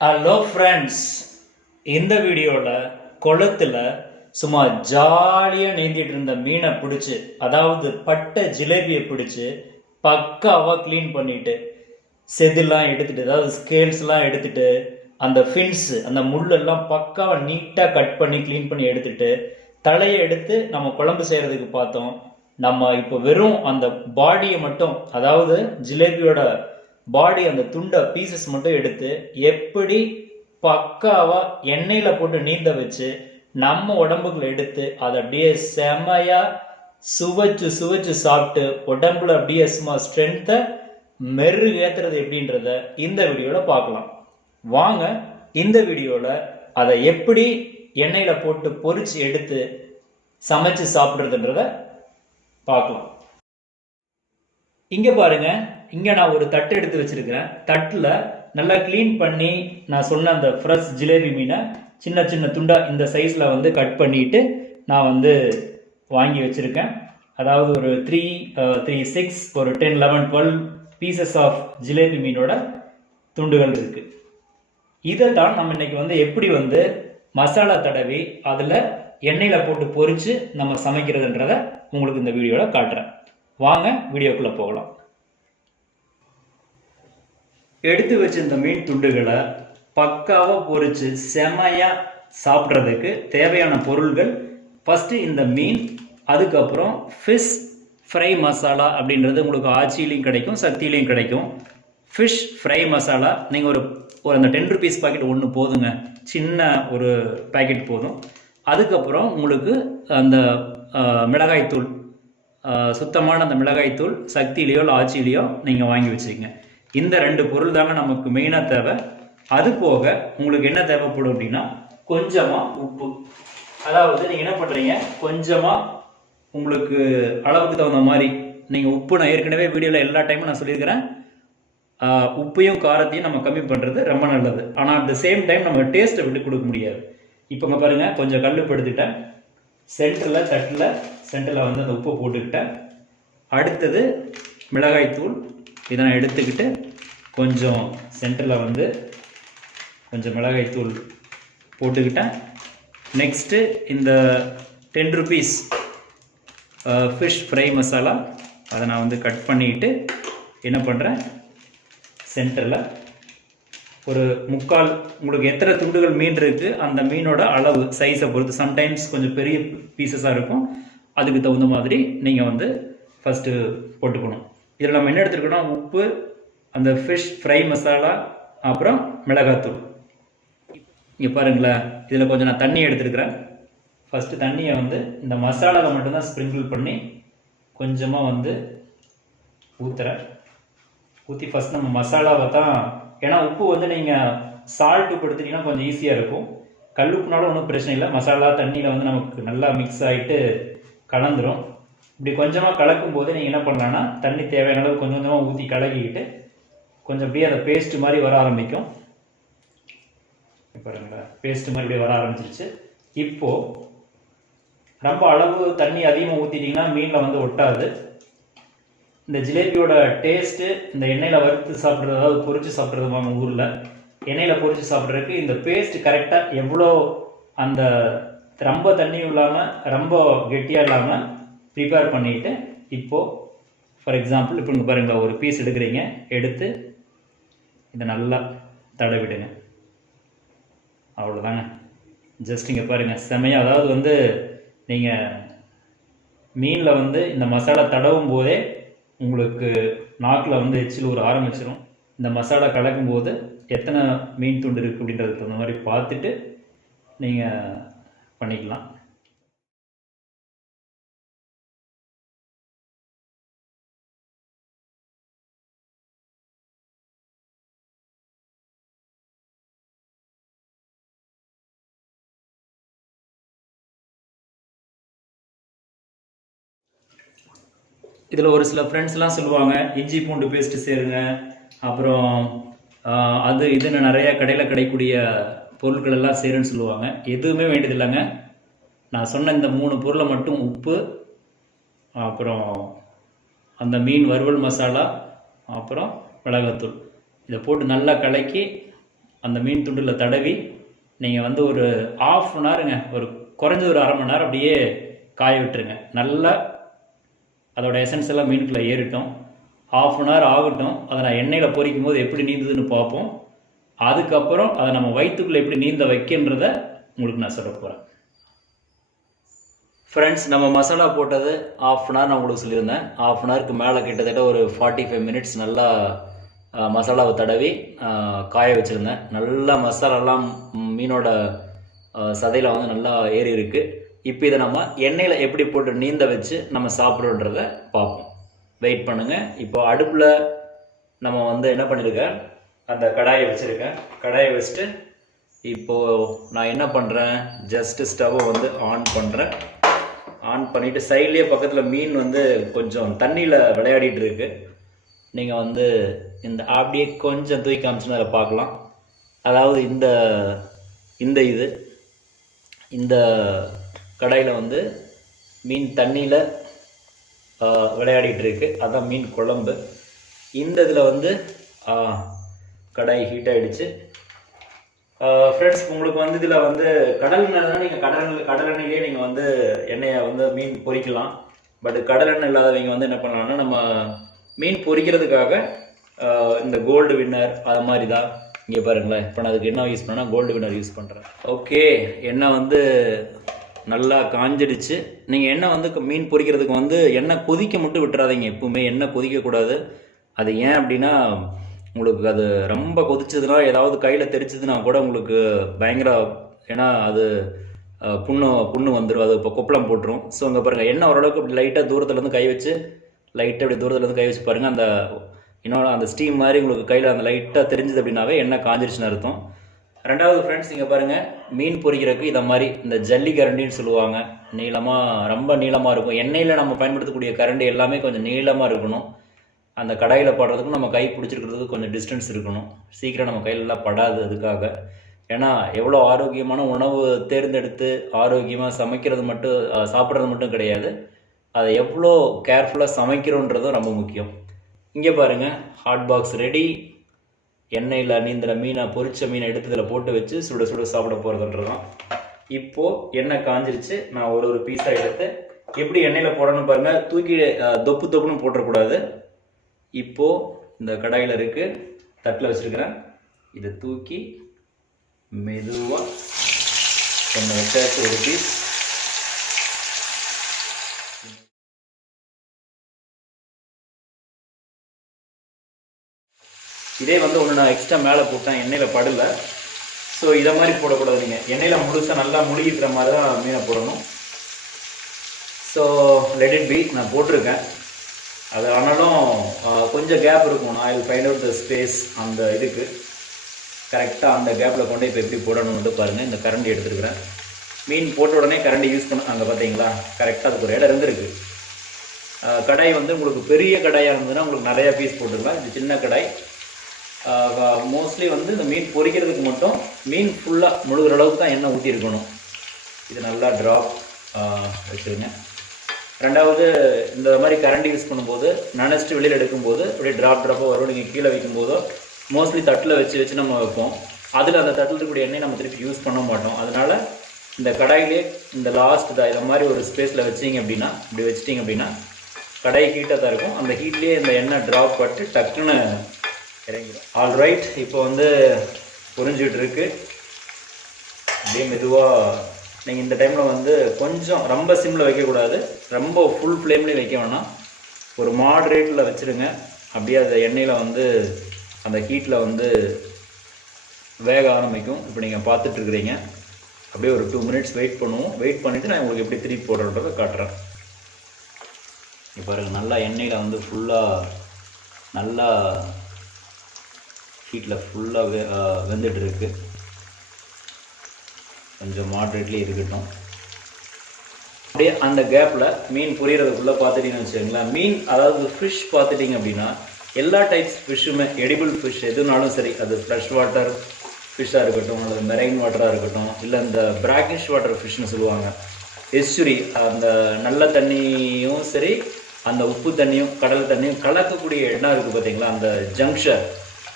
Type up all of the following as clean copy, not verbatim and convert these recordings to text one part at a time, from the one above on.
Hello friends, இந்த வீடியோவில் குளத்தில் சும்மா ஜாலியாக நீந்திட்டு இருந்த மீனை பிடிச்சி, அதாவது பட்டை ஜிலேபியை பிடிச்சி பக்காவாக க்ளீன் பண்ணிவிட்டு செதுலாம் எடுத்துகிட்டு, அதாவது ஸ்கேல்ஸ்லாம் எடுத்துகிட்டு, அந்த ஃபின்ஸு அந்த முள்ளெல்லாம் பக்காவாக நீட்டாக கட் பண்ணி க்ளீன் பண்ணி எடுத்துகிட்டு தலையை எடுத்து நம்ம குழம்பு செய்கிறதுக்கு பார்த்தோம். நம்ம இப்போ வெறும் அந்த பாடியை மட்டும், அதாவது ஜிலேபியோட பாடி அந்த துண்டை பீசஸ் மட்டும் எடுத்து எப்படி பக்காவா எண்ணெயில் போட்டு நீந்த வச்சு நம்ம உடம்புக்குள்ள எடுத்து அதை அப்படியே செமையா சுவைச்சு சுவைச்சு சாப்பிட்டு உடம்புல அப்படியே சும்மா ஸ்ட்ரென்த்தை மெருகேற்றுறது எப்படின்றத இந்த வீடியோவில் பார்க்கலாம். வாங்க இந்த வீடியோவில் அதை எப்படி எண்ணெயில் போட்டு பொரிச்சு எடுத்து சமைச்சு சாப்பிட்றதுன்றத பார்க்கலாம். இங்கே பாருங்க, இங்கே நான் ஒரு தட்டு எடுத்து வச்சிருக்கிறேன். தட்டில் நல்லா க்ளீன் பண்ணி நான் சொன்ன அந்த ஃப்ரெஷ் ஜிலேபி மீனை சின்ன சின்ன துண்டா இந்த சைஸில் வந்து கட் பண்ணிட்டு நான் வந்து வாங்கி வச்சுருக்கேன். அதாவது ஒரு 3, 6, ஒரு 10, 11, 12 பீசஸ் ஆஃப் ஜிலேபி மீனோட துண்டுகள் இருக்குது. இதை தான் நம்ம இன்னைக்கு வந்து எப்படி வந்து மசாலா தடவி அதில் எண்ணெயில் போட்டு பொரித்து நம்ம சமைக்கிறதுன்றத உங்களுக்கு இந்த வீடியோவில் காட்டுறேன். வாங்க வீடியோக்குள்ளே போகலாம். எடுத்து வச்சிருந்த மீன் துண்டுகளை பக்காவாக பொரித்து செமையாக சாப்பிட்றதுக்கு தேவையான பொருள்கள், ஃபஸ்ட்டு இந்த மீன், அதுக்கப்புறம் ஃபிஷ் ஃப்ரை மசாலா அப்படின்றது உங்களுக்கு ஆச்சிலையும் கிடைக்கும், சக்திலையும் கிடைக்கும். ஃபிஷ் ஃப்ரை மசாலா நீங்கள் ஒரு அந்த 10 rupees பாக்கெட் ஒன்று போதுங்க, சின்ன ஒரு பேக்கெட் போதும். அதுக்கப்புறம் உங்களுக்கு அந்த மிளகாய்த்தூள், சுத்தமான அந்த மிளகாய்த்தூள் சக்தியிலையோ இல்லை ஆச்சிலையோ நீங்கள் வாங்கி வச்சுக்கங்க. இந்த 2 பொருள் தாங்க நமக்கு மெயினாக தேவை. அது போக உங்களுக்கு என்ன தேவைப்படும் அப்படின்னா கொஞ்சமாக உப்பு. அதாவது நீங்கள் என்ன பண்ணுறீங்க, கொஞ்சமாக உங்களுக்கு அளவுக்கு தகுந்த மாதிரி நீங்கள் உப்பு, நான் ஏற்கனவே வீடியோவில் எல்லா டைமும் நான் சொல்லியிருக்கிறேன், உப்பையும் காரத்தையும் நம்ம கம்மி பண்ணுறது ரொம்ப நல்லது. ஆனால் அட் த சேம் டைம் நம்ம டேஸ்ட்டை விட்டு கொடுக்க முடியாது. இப்போங்க பாருங்கள், கொஞ்சம் கல்லுப்பு எடுத்துக்கிட்டேன், தட்டில் சென்டரில் வந்து அந்த உப்பை போட்டுக்கிட்டேன். அடுத்தது மிளகாய்த்தூள், இதை நான் எடுத்துக்கிட்டு கொஞ்சம் சென்டரில் வந்து கொஞ்சம் மிளகாய்த்தூள் போட்டுக்கிட்டேன். நெக்ஸ்ட்டு இந்த 10 rupees ஃபிஷ் ஃப்ரை மசாலா, அதை நான் வந்து கட் பண்ணிக்கிட்டு என்ன பண்ணுறேன், சென்டரில் ஒரு 3/4, உங்களுக்கு எத்தனை துண்டுகள் மீன் இருக்குது அந்த மீனோட அளவு சைஸை பொறுத்து, சம்டைம்ஸ் கொஞ்சம் பெரிய பீசஸாக இருக்கும், அதுக்கு தகுந்த மாதிரி நீங்கள் வந்து ஃபஸ்ட்டு போட்டுக்கணும். இதில் நம்ம என்ன எடுத்துருக்கோம், உப்பு, அந்த ஃபிஷ் ஃப்ரை மசாலா, அப்புறம் மிளகாத்தூள். இங்கே பாருங்களேன், இதில் கொஞ்சம் நான் தண்ணி எடுத்துருக்கிறேன். ஃபஸ்ட்டு தண்ணியை வந்து இந்த மசாலாவை மட்டும்தான் ஸ்ப்ரிங்கிள் பண்ணி கொஞ்சமாக வந்து ஊற்றுறேன். ஊற்றி ஃபஸ்ட் நம்ம மசாலாவை தான், ஏன்னா உப்பு வந்து நீங்கள் சால்ட் உப்பு எடுத்துட்டிங்கன்னா கொஞ்சம் ஈஸியாக இருக்கும். கல்லுப்புனாலும் ஒன்றும் பிரச்சனை இல்லை, மசாலா தண்ணியில் வந்து நமக்கு நல்லா மிக்ஸ் ஆகிட்டு கலந்துரும். இப்படி கொஞ்சமாக கலக்கும் போது நீங்கள் என்ன பண்ணலான்னா, தண்ணி தேவையான அளவு கொஞ்சம் கொஞ்சமாக ஊற்றி கலக்கிக்கிட்டு கொஞ்சம் அப்படியே அந்த பேஸ்ட் மாதிரி வர ஆரம்பிக்கும். பாருங்களேன், பேஸ்ட் மாதிரி அப்படியே வர ஆரம்பிச்சிருச்சு. இப்போது ரொம்ப அளவு தண்ணி அதிகமாக ஊற்றிட்டிங்கன்னா மீனில் வந்து ஒட்டாது. இந்த ஜிலேபியோட டேஸ்ட்டு இந்த எண்ணெயில் வறுத்து சாப்பிட்றது, அதாவது பொரிச்சு சாப்பிட்றது ஊரில் எண்ணெயில் பொரிச்சு சாப்பிட்றதுக்கு இந்த பேஸ்ட் கரெக்டாக எவ்வளோ, அந்த ரொம்ப தண்ணியும் இல்லாமல் ரொம்ப கெட்டியாக இல்லாமல் ப்ரிப்பேர் பண்ணிவிட்டு, இப்போது ஃபார் எக்ஸாம்பிள் இப்போ இங்கே பாருங்கள், ஒரு பீஸ் எடுக்கிறீங்க, எடுத்து இதை நல்லா தடவிடுங்க. அவ்வளோதாங்க, ஜஸ்ட் இங்கே பாருங்கள் செமையாக, அதாவது வந்து நீங்கள் மீனில் வந்து இந்த மசாலா தடவும் போதே உங்களுக்கு நாக்கில் வந்து எச்சில் ஊற ஆரம்பிச்சிடும். இந்த மசாலா கலக்கும் போது எத்தனை மீன் துண்டு இருக்குது அப்படின்றதுக்கு தகுந்த மாதிரி பார்த்துட்டு நீங்கள் பண்ணிக்கலாம். இதில் ஒரு சில ஃப்ரெண்ட்ஸ்லாம் சொல்லுவாங்க, இஞ்சி பூண்டு பேஸ்ட்டு சேருங்க, அப்புறம் அது இதுன்னு நிறையா கடையில் கிடைக்கக்கூடிய பொருட்கள் எல்லாம் சேருன்னு சொல்லுவாங்க. எதுவுமே வேண்டியதில்லைங்க. நான் சொன்ன இந்த 3 பொருளை மட்டும், உப்பு, அப்புறம் அந்த மீன் வறுவல் மசாலா, அப்புறம் மிளகாத்தூள், இதை போட்டு நல்லா கலக்கி அந்த மீன் துண்டில் தடவி நீங்கள் வந்து ஒரு ½ மணி நேரங்க, ஒரு குறைஞ்ச ஒரு அரை மணி நேரம் அப்படியே காய விட்டுருங்க. நல்லா அதோட எசன்ஸ் எல்லாம் மீனுக்குள்ளே ஏறிட்டோம். ½ மணி நேரம் ஆகட்டும். அதை நான் எண்ணெயில் பொரிக்கும் போது எப்படி நீந்துதுன்னு பார்ப்போம். அதுக்கப்புறம் அதை நம்ம வயிற்றுக்குள்ளே எப்படி நீந்த வைக்கின்றதை உங்களுக்கு நான் சொல்ல போகிறேன். ஃப்ரெண்ட்ஸ், நம்ம மசாலா போட்டது ½ மணி நேரம் நான் உங்களுக்கு சொல்லியிருந்தேன். ½ மணி நேரத்துக்கு மேலே கிட்டத்தட்ட ஒரு 45 மினிட்ஸ் நல்லா மசாலாவை தடவி காய வச்சுருந்தேன். நல்லா மசாலாலாம் மீனோட சதையில் வந்து நல்லா ஏறி இருக்குது. இப்போ இதை நம்ம எண்ணெயில் எப்படி போட்டு நீந்த வச்சு நம்ம சாப்பிட்றோன்றதை பார்ப்போம். வெயிட் பண்ணுங்கள். இப்போ அடுப்பில் நம்ம வந்து என்ன பண்ணியிருக்கேன், அந்த கடாயை வச்சுருக்கேன். கடாயை வச்சுட்டு இப்போது நான் என்ன பண்ணுறேன், ஜஸ்ட்டு ஸ்டவ்வை வந்து ஆன் பண்ணுறேன். ஆன் பண்ணிவிட்டு சைட்லேயே பக்கத்தில் மீன் வந்து கொஞ்சம் தண்ணியில் விளையாடிட்டு இருக்கு. நீங்கள் வந்து இந்த அப்படியே கொஞ்சம் தூக்கி காமிச்சுன்னு அதில் பார்க்கலாம். அதாவது இந்த கடாயில் வந்து மீன் தண்ணியில் விளையாடிட்டு இருக்கு. அதான் மீன் குழம்பு. இந்த இதில் வந்து கடாய் ஹீட் ஆகிடுச்சு. ஃப்ரெண்ட்ஸ், உங்களுக்கு வந்து இதில் வந்து கடல் எண்ணெய்னா நீங்கள் கடலெண்ணெயிலே நீங்கள் வந்து எண்ணெயை வந்து மீன் பொரிக்கலாம். பட் கடலெண்ணெய் இல்லாதவங்க வந்து என்ன பண்ணலாம்னா, நம்ம மீன் பொரிக்கிறதுக்காக இந்த கோல்டு வின்னர் அது மாதிரி தான். இங்கே பாருங்களேன், இப்போ நான் அதுக்கு என்ன யூஸ் பண்ணேன்னா கோல்டு வின்னர் யூஸ் பண்ணுறேன். ஓகே, எண்ணெய் வந்து நல்லா காஞ்சிடுச்சு. நீங்கள் எண்ணெய் வந்து மீன் பொரிக்கிறதுக்கு வந்து எண்ணெய் கொதிக்க மட்டும் விட்டுறாதீங்க. எப்பவுமே எண்ணெய் கொதிக்கக்கூடாது. அது ஏன் அப்படின்னா, உங்களுக்கு அது ரொம்ப கொதிச்சதுன்னா ஏதாவது கையில் தெரிச்சதுன்னா கூட உங்களுக்கு பயங்கர, ஏன்னா அது புண்ணு வந்துடும், அது இப்போ கொப்பளம் போட்டுரும். ஸோ அங்கே பாருங்கள், எண்ணெய் ஓரளவுக்கு அப்படி லைட்டாக தூரத்துலேருந்து கை வச்சு பாருங்கள். அந்த இன்னொன்று அந்த ஸ்டீம் மாதிரி உங்களுக்கு கையில் அந்த லைட்டாக தெரிஞ்சுது அப்படின்னாவே எண்ணெய் காஞ்சிருச்சுன்னு அர்த்தம். ரெண்டாவது ஃப்ரெண்ட்ஸ், இங்கே பாருங்கள், மீன் பொரிக்கிறதுக்கு இதை மாதிரி இந்த ஜல்லி கரண்டின்னு சொல்லுவாங்க. ரொம்ப நீளமாக இருக்கும். எண்ணெயில் நம்ம பயன்படுத்தக்கூடிய கரண்டி எல்லாமே கொஞ்சம் நீளமாக இருக்கணும். அந்த கடாயில் படுறதுக்கும் நம்ம கை பிடிச்சிருக்கிறதுக்கு கொஞ்சம் டிஸ்டன்ஸ் இருக்கணும். சீக்கிரம் நம்ம கையிலலாம் படாது. அதுக்காக, ஏன்னா எவ்வளோ ஆரோக்கியமான உணவு தேர்ந்தெடுத்து ஆரோக்கியமாக சாப்பிட்றது மட்டும் கிடையாது, அதை எவ்வளோ கேர்ஃபுல்லாக சமைக்கிறோன்றதும் ரொம்ப முக்கியம். இங்கே பாருங்கள், ஹாட் பாக்ஸ் ரெடி. எண்ணெயில் நீந்துற பொரிச்ச மீனை எடுத்து இதில் போட்டு வச்சு சுட சுட சாப்பிட போகிறதுன்றதான். இப்போது எண்ணெய் காஞ்சிருச்சு. நான் ஒரு பீஸாக எடுத்து எப்படி எண்ணெயில் போடணும் பாருங்கள். தூக்கி தொப்புன்னு போட்டுறக்கூடாது. இப்போது இந்த கடாயில் இருக்குது, தட்டில் வச்சுருக்கிறேன். இதை தூக்கி மெதுவாக கொஞ்சம் வச்சாச்சு ஒரு பீஸ். இதே வந்து ஒன்று நான் எக்ஸ்ட்ரா மேலே போட்டேன், எண்ணெயில் படலை. ஸோ இதை மாதிரி போடக்கூடாது. நீங்கள் எண்ணெயில் முழுசாக நல்லா முழுகிக்கிற மாதிரி தான் மீனை போடணும். So let it be. நான் போட்டிருக்கேன். அது ஆனாலும் கொஞ்சம் கேப் இருக்கும். நான் I find out the space. அந்த இதுக்கு கரெக்டாக அந்த கேப்பில் கொண்டு இப்போ எப்படி போடணும்னு பாருங்கள். இந்த கரண்டி எடுத்துருக்குறேன். மீன் போட்ட உடனே கரண்டி யூஸ் பண்ண அங்கே பார்த்தீங்களா, கரெக்டாக அதுக்கு ஒரு இடம் இருந்துருக்கு. கடாய் வந்து உங்களுக்கு பெரிய கடாயாக இருந்ததுன்னா உங்களுக்கு நிறையா பீஸ் போட்டுக்கலாம். இது சின்ன கடாய். மோஸ்ட்லி வந்து இந்த மீன் பொரிக்கிறதுக்கு மட்டும் மீன் ஃபுல்லாக முழுகிற அளவுக்கு தான் எண்ணெய் ஊற்றிருக்கணும். இது நல்லா ட்ராப் வச்சுருங்க. ரெண்டாவது, இந்த மாதிரி கரண்டி யூஸ் பண்ணும்போது நினச்சிட்டு வெளியில் எடுக்கும்போது அப்படியே ட்ராப்பாக வரும். நீங்கள் கீழே வைக்கும்போதோ மோஸ்ட்லி தட்டில் வச்சு நம்ம வைப்போம். அதில் அந்த தட்டில் இருக்கக்கூடிய எண்ணெய் நம்ம திருப்பி யூஸ் பண்ண மாட்டோம். அதனால் இந்த கடாயிலே இந்த லாஸ்ட் இதை மாதிரி ஒரு ஸ்பேஸில் வச்சிங்க அப்படின்னா, இப்படி வச்சிட்டிங்க அப்படின்னா கடாய் ஹீட்டாக தான் இருக்கும். அந்த ஹீட்லேயே இந்த எண்ணெய் ட்ராப் பட்டு டக்குன்னு இறங்கிடும். ஆல்ரைட், இப்போ வந்து புரிஞ்சுட்டு இருக்கு. அப்படியே மெதுவாக நீங்கள் இந்த டைமில் வந்து கொஞ்சம் ரொம்ப சிம்மில் வைக்கக்கூடாது, ரொம்ப ஃபுல் ஃப்ளேம்லேயும் வைக்க வேணாம். ஒரு மாட்ரேட்டில் வச்சுருங்க. அப்படியே அந்த எண்ணெயில் வந்து அந்த ஹீட்டில் வந்து வேக ஆரம்பிக்கும். இப்போ நீங்கள் பார்த்துட்ருக்குறீங்க. அப்படியே ஒரு 2 மினிட்ஸ் வெயிட் பண்ணுவோம். வெயிட் பண்ணிவிட்டு நான் உங்களுக்கு எப்படி திருப்பி போடுறதை காட்டுறேன். இப்போ பாருங்கள், நல்லா எண்ணெயில் வந்து நல்லா ஹீட்டில் ஃபுல்லாக வெந்துட்டு இருக்கு. கொஞ்சம் மாட்ரேட்லேயே இருக்கட்டும். அப்படியே அந்த கேப்பில் மீன் பொரியறதுக்குள்ளே பார்த்துட்டிங்கன்னு வச்சுக்கோங்களேன். மீன், அதாவது ஃபிஷ் பார்த்துட்டிங்க அப்படின்னா எல்லா டைப்ஸ் ஃபிஷ்ஷுமே, எடிபிள் ஃபிஷ் எதுனாலும் சரி, அது ஃப்ரெஷ் வாட்டர் ஃபிஷ்ஷாக இருக்கட்டும், அல்லது மெரைன் வாட்டராக இருக்கட்டும், இல்லை இந்த பிராக்கிஷ் வாட்டர் ஃபிஷ்னு சொல்லுவாங்க, எஸ்சுரி, அந்த நல்ல தண்ணியும் சரி, அந்த உப்பு தண்ணியும் கடல் தண்ணியும் கலக்கக்கூடிய இடம் இருக்குது பார்த்தீங்களா, அந்த ஜங்ஷன்,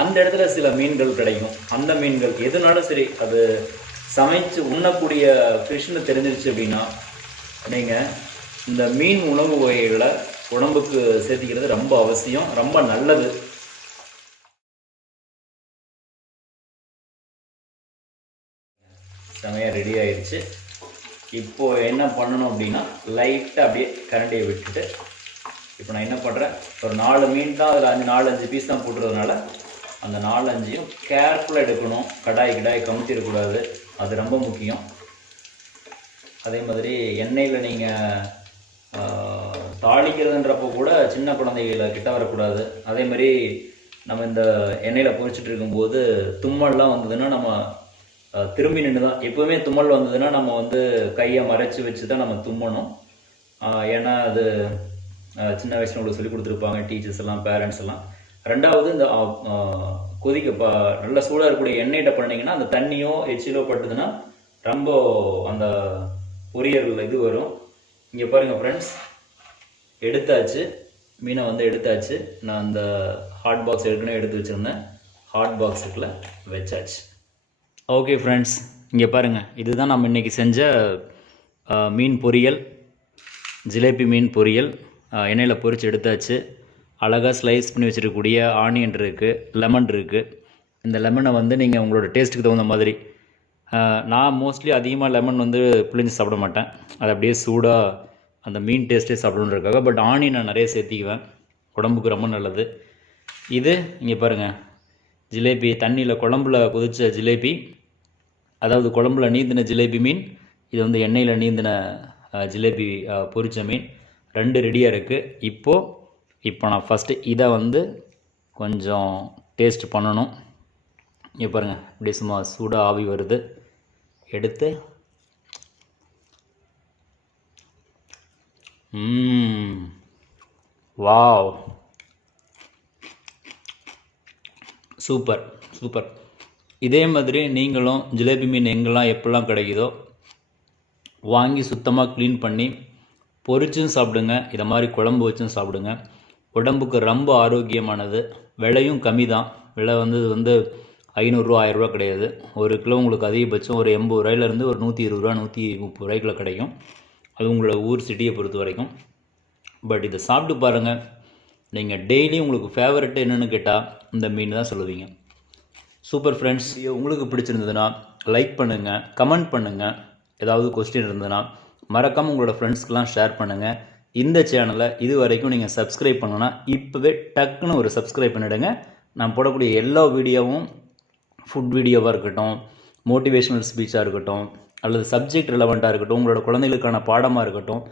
அந்த இடத்துல சில மீன்கள் கிடைக்கும். அந்த மீன்கள் எதுனாலும் சரி, அது சமைச்சு உண்ணக்கூடிய ஃபிஷ்னு தெரிஞ்சிருச்சு அப்படின்னா நீங்கள் இந்த மீன் உணவு வகைகளை உடம்புக்கு சேர்த்திக்கிறது ரொம்ப அவசியம், ரொம்ப நல்லது. செமையாக ரெடி ஆயிடுச்சு. இப்போது என்ன பண்ணணும் அப்படின்னா லைட்டாக அப்படியே கரண்டியை விட்டுட்டு, இப்போ நான் என்ன பண்ணுறேன், ஒரு 4 மீன் தான், அதில் 4-5 பீஸ் தான் போட்டுறதுனால அந்த 4-5யும் கேர்ஃபுல்லாக எடுக்கணும். கடாய் கமுத்திடக்கூடாது, அது ரொம்ப முக்கியம். அதே மாதிரி எண்ணெயில் நீங்கள் தாளிக்கிறதுன்றப்போ கூட சின்ன குழந்தைகளை கிட்ட வரக்கூடாது. அதே மாதிரி நம்ம இந்த எண்ணெயில் பொரிச்சிட்டு இருக்கும்போது தும்மல்லாம் வந்ததுன்னா நம்ம திரும்பி நின்று தான், எப்போவுமே தும்மல் வந்ததுன்னா நம்ம வந்து கையை மறைச்சி வச்சு தான் நம்ம தும்மணும். ஏன்னா அது சின்ன வயசில் உங்களுக்கு சொல்லி கொடுத்துருப்பாங்க டீச்சர்ஸ் எல்லாம், பேரண்ட்ஸ் எல்லாம். ரெண்டாவது, இந்த நல்ல சூடாக இருக்கக்கூடிய எண்ணெயிட்ட பண்ணிங்கன்னா அந்த தண்ணியோ எச்சிலோ பட்டுதுன்னா ரொம்ப அந்த பொரியல் இது வரும். இங்கே பாருங்கள் ஃப்ரெண்ட்ஸ், எடுத்தாச்சு, மீனை வந்து எடுத்தாச்சு. நான் அந்த ஹாட் பாக்ஸ் ஏற்கனவே எடுத்து வச்சுருந்தேன், ஹாட் பாக்ஸுக்குள்ள வச்சாச்சு. ஓகே ஃப்ரெண்ட்ஸ், இங்கே பாருங்கள், இதுதான் நம்ம இன்றைக்கி செஞ்ச மீன் பொரியல், ஜிலேபி மீன் பொரியல். எண்ணெயில் பொரித்து எடுத்தாச்சு. அழகாக ஸ்லைஸ் பண்ணி வச்சுருக்கக்கூடிய ஆனியன் இருக்குது, லெமன் இருக்குது. இந்த லெமனை வந்து நீங்கள் உங்களோட டேஸ்ட்டுக்கு தகுந்த மாதிரி, நான் மோஸ்ட்லி அதிகமாக லெமன் வந்து பிழிஞ்சு சாப்பிட மாட்டேன், அது அப்படியே சூடாக அந்த மீன் டேஸ்ட்டே சாப்பிடணுன்றதுக்காக. பட் ஆனியன் நான் நிறைய சேர்த்திக்குவேன், உடம்புக்கு ரொம்ப நல்லது. இது இங்கே பாருங்கள், ஜிலேபி தண்ணியில் குழம்புல கொதிச்ச ஜிலேபி, அதாவது குழம்புல நீந்தின ஜிலேபி மீன். இது வந்து எண்ணெயில் நீந்தின ஜிலேபி பொரிச்ச மீன். 2 ரெடியாக இருக்குது. இப்போ நான் ஃபஸ்ட்டு இதை வந்து கொஞ்சம் டேஸ்ட் பண்ணணும். இங்கே பாருங்கள், இப்படி சும்மா சூடாக ஆவி வருது. எடுத்து வாவ், சூப்பர் சூப்பர். இதே மாதிரி நீங்களும் ஜிலேபி மீன் எங்கெல்லாம் எப்பெல்லாம் கிடைக்குதோ வாங்கி சுத்தமாக க்ளீன் பண்ணி பொரிச்சும் சாப்பிடுங்க, இதை மாதிரி குழம்பு வச்சும் சாப்பிடுங்க. உடம்புக்கு ரொம்ப ஆரோக்கியமானது. விலையும் கம்மி தான். விலை வந்து இது வந்து 500 ரூபா 1000 ரூபா கிடையாது. 1 கிலோ உங்களுக்கு அதிகபட்சம் ஒரு 80 ரூபாயிலேருந்து ஒரு 120 ரூபா 130 ரூபாய்க்குள்ள கிடைக்கும். அது உங்களோட ஊர் சிட்டியை பொறுத்த வரைக்கும். பட் இதை சாப்பிட்டு பாருங்கள், நீங்கள் டெய்லி உங்களுக்கு ஃபேவரட் என்னென்னு கேட்டால் இந்த மீன் தான் சொல்லுவீங்க. சூப்பர் ஃப்ரெண்ட்ஸ், உங்களுக்கு பிடிச்சிருந்ததுன்னா லைக் பண்ணுங்கள், கமெண்ட் பண்ணுங்கள். ஏதாவது கொஸ்டின் இருந்ததுன்னா மறக்காமல் உங்களோட ஃப்ரெண்ட்ஸ்க்கெலாம் ஷேர் பண்ணுங்கள். இந்த சேனலை இது வரைக்கும் நீங்கள் சப்ஸ்கிரைப் பண்ணணுன்னா இப்போவே டக்குன்னு ஒரு சப்ஸ்கிரைப் பண்ணிவிடுங்க. நான் போடக்கூடிய எல்லா வீடியோவும், ஃபுட் வீடியோவாக இருக்கட்டும், மோட்டிவேஷ்னல் ஸ்பீச்சாக இருக்கட்டும், அல்லது சப்ஜெக்ட் ரிலவெண்ட்டாக இருக்கட்டும், உங்களோட குழந்தைகளுக்கான பாடமாக இருக்கட்டும்,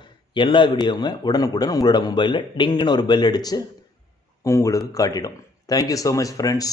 எல்லா வீடியோவுமே உடனுக்குடன் உங்களோட மொபைலில் டிங்குன்னு ஒரு பெல் அடித்து உங்களுக்கு காட்டிடும். Thank you so much friends.